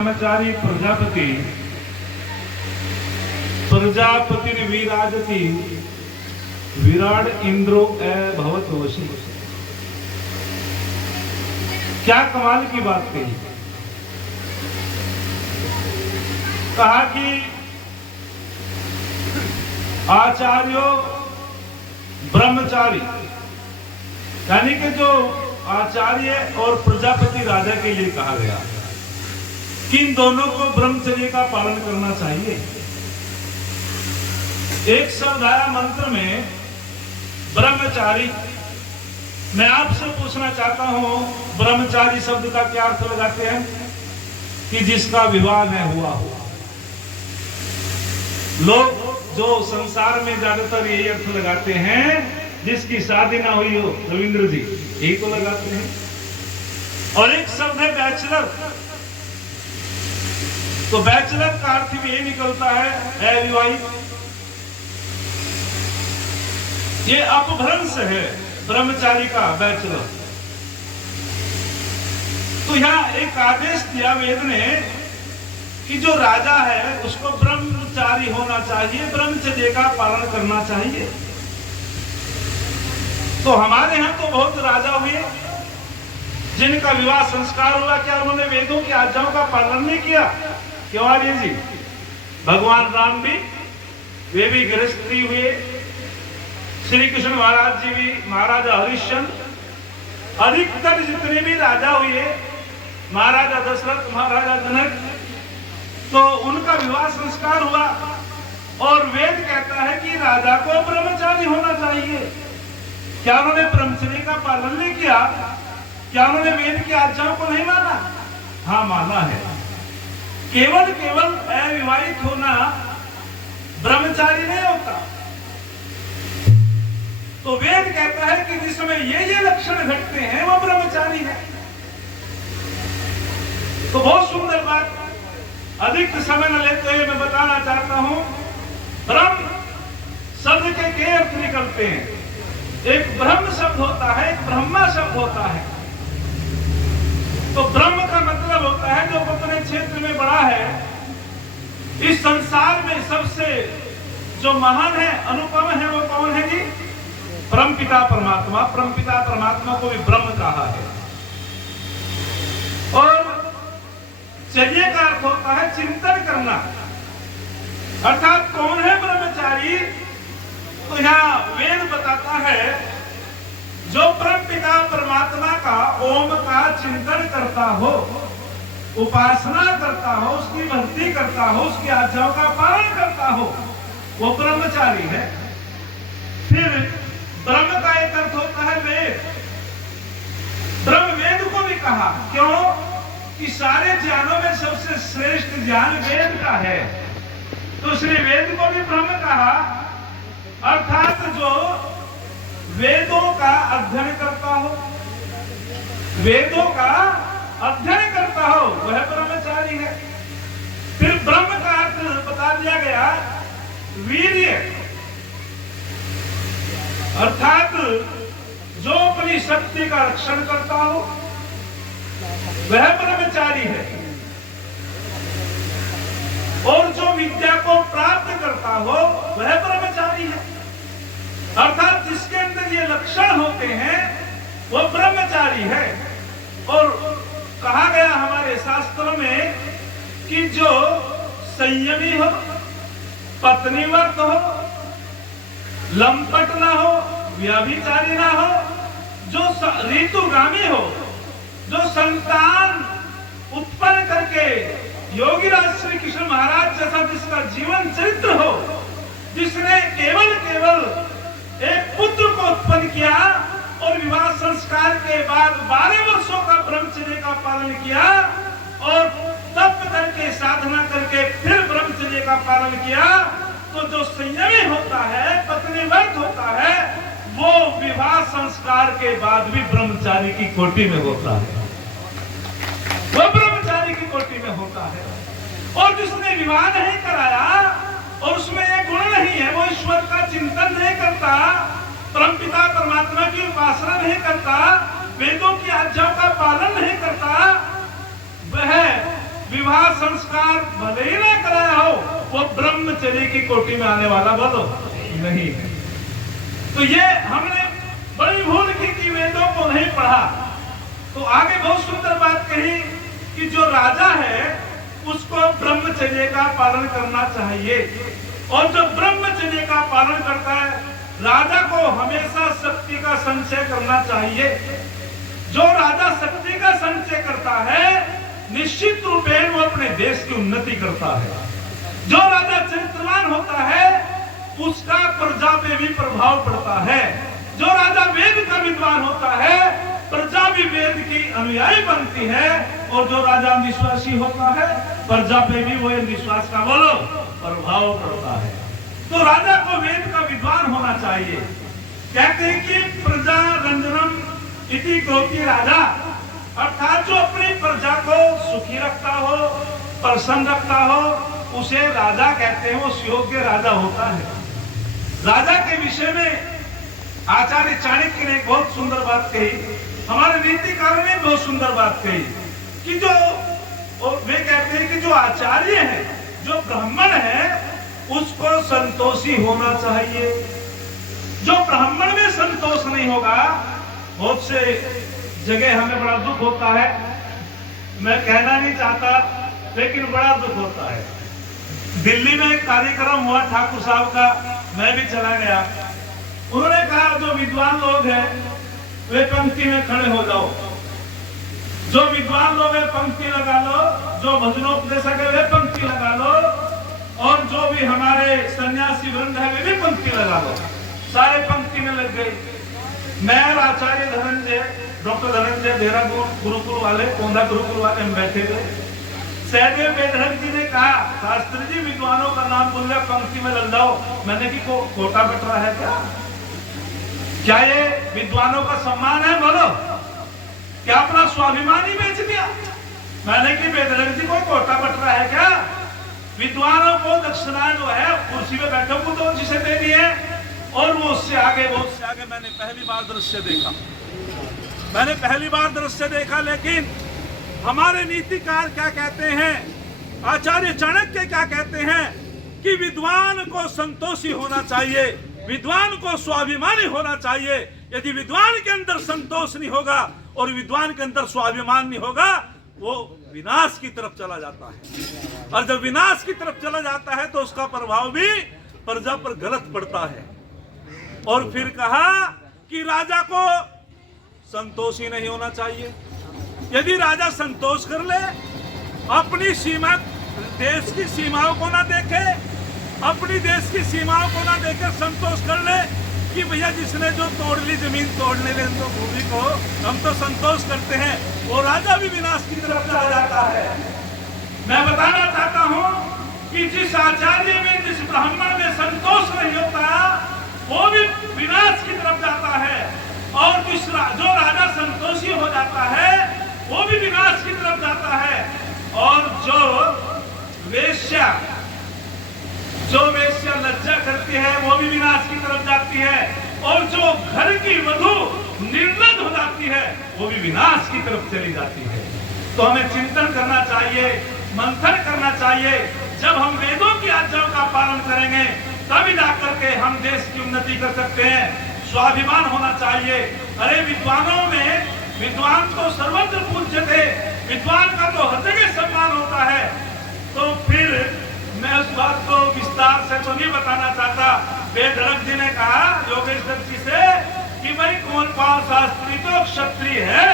ब्रह्मचारी प्रजापति प्रजापति विराजति विराट इंद्रो भवत वशी। क्या कमाल की बात कही। कहा कि आचार्यो ब्रह्मचारी, यानी कि जो आचार्य और प्रजापति राजा के लिए कहा गया कि इन दोनों को ब्रह्मचर्य का पालन करना चाहिए। एक शब्द आया मंत्र में ब्रह्मचारी। मैं आपसे पूछना चाहता हूं, ब्रह्मचारी शब्द का क्या अर्थ लगाते हैं? कि जिसका विवाह न हुआ हो। लोग जो संसार में ज्यादातर यही अर्थ लगाते हैं, जिसकी शादी ना हुई हो। रविंद्र जी यही तो लगाते हैं। और एक शब्द है बैचलर। तो बैचलर का अर्थ भी यही निकलता है अविवाहित। ये अपभ्रंश है ब्रह्मचारी का, बैचलर। तो यहां एक आदेश दिया वेद ने कि जो राजा है उसको ब्रह्मचारी होना चाहिए, ब्रह्मचर्य का पालन करना चाहिए। तो हमारे यहां तो बहुत राजा हुए जिनका विवाह संस्कार हुआ, क्या उन्होंने वेदों की आज्ञाओं का पालन नहीं किया? क्यों आर्य जी? भगवान राम भी, वे भी गृहस्थी हुए। श्री कृष्ण महाराज जी भी, महाराजा हरिश्चंद्र, अधिकतर जितने भी राजा हुए, महाराजा दशरथ, महाराजा जनक, तो उनका विवाह संस्कार हुआ। और वेद कहता है कि राजा को ब्रह्मचारी होना चाहिए। क्या उन्होंने ब्रह्मचर्य का पालन नहीं किया? क्या उन्होंने वेद की आज्ञाओं को नहीं माना? हाँ, माना है। केवल अविवाहित होना ब्रह्मचारी नहीं होता। तो वेद कहता है कि जिसमें ये लक्षण घटते हैं वो ब्रह्मचारी है। तो बहुत सुंदर बात, अधिक समय न लेते हुए मैं बताना चाहता हूं। ब्रह्म शब्द के कई अर्थ निकलते हैं। एक ब्रह्म शब्द होता है, एक ब्रह्मा शब्द होता है। तो ब्रह्म का मतलब होता है जो अपने क्षेत्र में बड़ा है। इस संसार में सबसे जो महान है, अनुपम है, वो कौन है जी? परमपिता परमात्मा। परमपिता परमात्मा को भी ब्रह्म कहा है। और चर्या का अर्थ होता है चिंतन करना। अर्थात कौन है ब्रह्मचारी? तो यहाँ वेद बताता है जो परमपिता परमात्मा का ओम का चिंतन करता हो, उपासना करता हो, उसकी भक्ति करता हो, उसकी आज्ञाओं का पालन करता हो, वो ब्रह्मचारी है। फिर ब्रह्म का एक अर्थ होता है वेद। ब्रह्म वेद को भी कहा। क्यों? कि सारे ज्ञानों में सबसे श्रेष्ठ ज्ञान वेद का है। तो श्री वेद को भी ब्रह्म कहा। अर्थात जो वेदों का अध्ययन करता हो, वेदों का अध्ययन करता हो, वह ब्रह्मचारी है। फिर ब्रह्म का अर्थ बता दिया गया वीर्य। अर्थात जो अपनी शक्ति का रक्षण करता हो वह ब्रह्मचारी है। और जो विद्या को प्राप्त करता हो वह ब्रह्मचारी है। अर्थात जिसके अंदर ये लक्षण होते हैं वो ब्रह्मचारी है। और कहा गया हमारे शास्त्रों में कि जो संयमी हो, पत्नीव्रत हो, लंपट ना हो, व्यभिचारी ना हो, जो ऋतुगामी हो, जो संतान उत्पन्न करके योगीराज श्री कृष्ण महाराज जैसा जिसका जीवन चरित्र हो, जिसने केवल एक पुत्र को उत्पन्न किया और विवाह संस्कार के बाद 12 वर्षों का ब्रह्मचर्य का पालन किया और तप करके साधना करके फिर ब्रह्मचर्य का पालन किया, तो जो संयमी होता है, पत्नीव्रत होता है, वो विवाह संस्कार के बाद भी ब्रह्मचारी की कोटि में होता है। वो ब्रह्मचारी की कोटि में होता है। और जिसने विवाह नहीं कराया और उसमें ये गुण नहीं है, वो ईश्वर का चिंतन नहीं करता, परमपिता परमात्मा की उपासना नहीं करता, वेदों की आज्ञाओं का पालन नहीं करता, वह विवाह संस्कार भले ही ना कराया हो, वो ब्रह्मचर्य की कोटि में आने वाला बोलो नहीं है। तो ये हमने बड़ी भूल की कि वेदों को नहीं पढ़ा। तो आगे बहुत सुंदर बात कही कि जो राजा है उसको ब्रह्मचर्य का पालन करना चाहिए, और जो ब्रह्मचर्य का पालन करता है राजा को हमेशा शक्ति का संचय करना चाहिए। जो राजा शक्ति का संचय करता है निश्चित रूप में वो अपने देश की उन्नति करता है। जो राजा चरित्रवान होता है उसका प्रजा पे भी प्रभाव पड़ता है। जो राजा वेद का विद्वान होता है प्रजा भी वेद की अनुयायी बनती है, और जो राजा विश्वासी होता है प्रजा पे भी वो विश्वास का बोलो प्रभाव पड़ता है। तो राजा को वेद का विद्वान होना चाहिए। कहते हैं कि प्रजा रंजनम इति करोति राजा, अर्थात जो अपनी प्रजा को सुखी रखता हो, प्रसन्न रखता हो, उसे राजा कहते हैं। वो योग्य राजा होता है। राजा के विषय में आचार्य चाणक्य ने एक बहुत सुंदर बात कही, हमारे नीतिकारों ने बहुत सुंदर बात कही कि जो वे कहते हैं कि जो आचार्य है, जो ब्राह्मण है, उसको संतोषी होना चाहिए। जो ब्राह्मण में संतोष नहीं होगा, बहुत से जगह हमें बड़ा दुख होता है, मैं कहना नहीं चाहता लेकिन बड़ा दुख होता है। दिल्ली में एक कार्यक्रम हुआ ठाकुर साहब का, मैं भी चला गया। उन्होंने कहा जो विद्वान लोग हैं वे पंक्ति में खड़े हो जाओ, जो विद्वान लोग हैं पंक्ति लगा लो, जो भजनोपदेशक है वे पंक्ति लगा लो, और जो भी हमारे सन्यासी वृंद है वे भी पंक्ति लगा लो। सारे पंक्ति में लग गए। मैं और आचार्य धनंजय, डॉक्टर धनंजय देहरादून गुरुकुल वाले, कोंदा गुरुकुल वाले हम बैठे थे। सहदेव बेधड़क जी ने कहा शास्त्री जी विद्वानों का नाम बोल रहे पंक्ति में लग जाओ। मैंने कि कोटा बट रहा है क्या ये विद्वानों का सम्मान है? बोलो, क्या अपना स्वाभिमान ही बेच दिया? मैंने कि बेधड़क जी को कोटा बट रहा है क्या? विद्वानों को दक्षिणा जो है कुर्सी में बैठो को तो जिसे दे दिए, और वो उससे आगे मैंने पहली बार दृश्य देखा। लेकिन हमारे नीतिकार क्या कहते हैं, आचार्य चाणक्य क्या कहते हैं कि विद्वान को संतोषी होना चाहिए, विद्वान को स्वाभिमानी होना चाहिए। यदि विद्वान के अंदर संतोष नहीं होगा और विद्वान के अंदर स्वाभिमान नहीं होगा, वो विनाश की तरफ चला जाता है, और जब विनाश की तरफ चला जाता है तो उसका प्रभाव भी प्रजा पर गलत पड़ता है। और फिर कहा कि राजा को संतोष ही नहीं होना चाहिए। यदि राजा संतोष कर ले, अपनी सीमा, देश की सीमाओं को ना देखे, अपनी देश की सीमाओं को ना देकर संतोष कर ले कि भैया जिसने जो तोड़ ली जमीन तोड़ने ले तो भूमि को हम तो संतोष करते हैं, वो राजा भी विनाश की तरफ चला जाता है। मैं बताना चाहता हूँ कि जिस आचार्य में, जिस ब्राह्मण में संतोष नहीं होता वो भी विनाश की तरफ जाता है, और जो राजा संतोषी हो जाता है वो भी विनाश की तरफ जाता है, और जो वेश्या लज्जा करती है वो भी विनाश की तरफ जाती है, और जो घर की वधू निर्लज हो जाती है वो भी विनाश की तरफ चली जाती है। तो हमें चिंतन करना चाहिए, मंथन करना चाहिए। जब हम वेदों की आज्ञाओं का पालन करेंगे तभी जाकर के हम देश की उन्नति कर सकते हैं। स्वाभिमान होना चाहिए। अरे विद्वानों में, विद्वान तो सर्वत्र पूज्य थे, विद्वान का तो हर जगह सम्मान होता है। तो फिर मैं उस बात को विस्तार से तो नहीं बताना चाहता। बेधड़क जी ने कहा योगेश्वर जी से कि भाई कौन पाल शास्त्री तो क्षत्रिय है,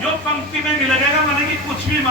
जो पंक्ति में नहीं लगेगा, मैंने कि कुछ भी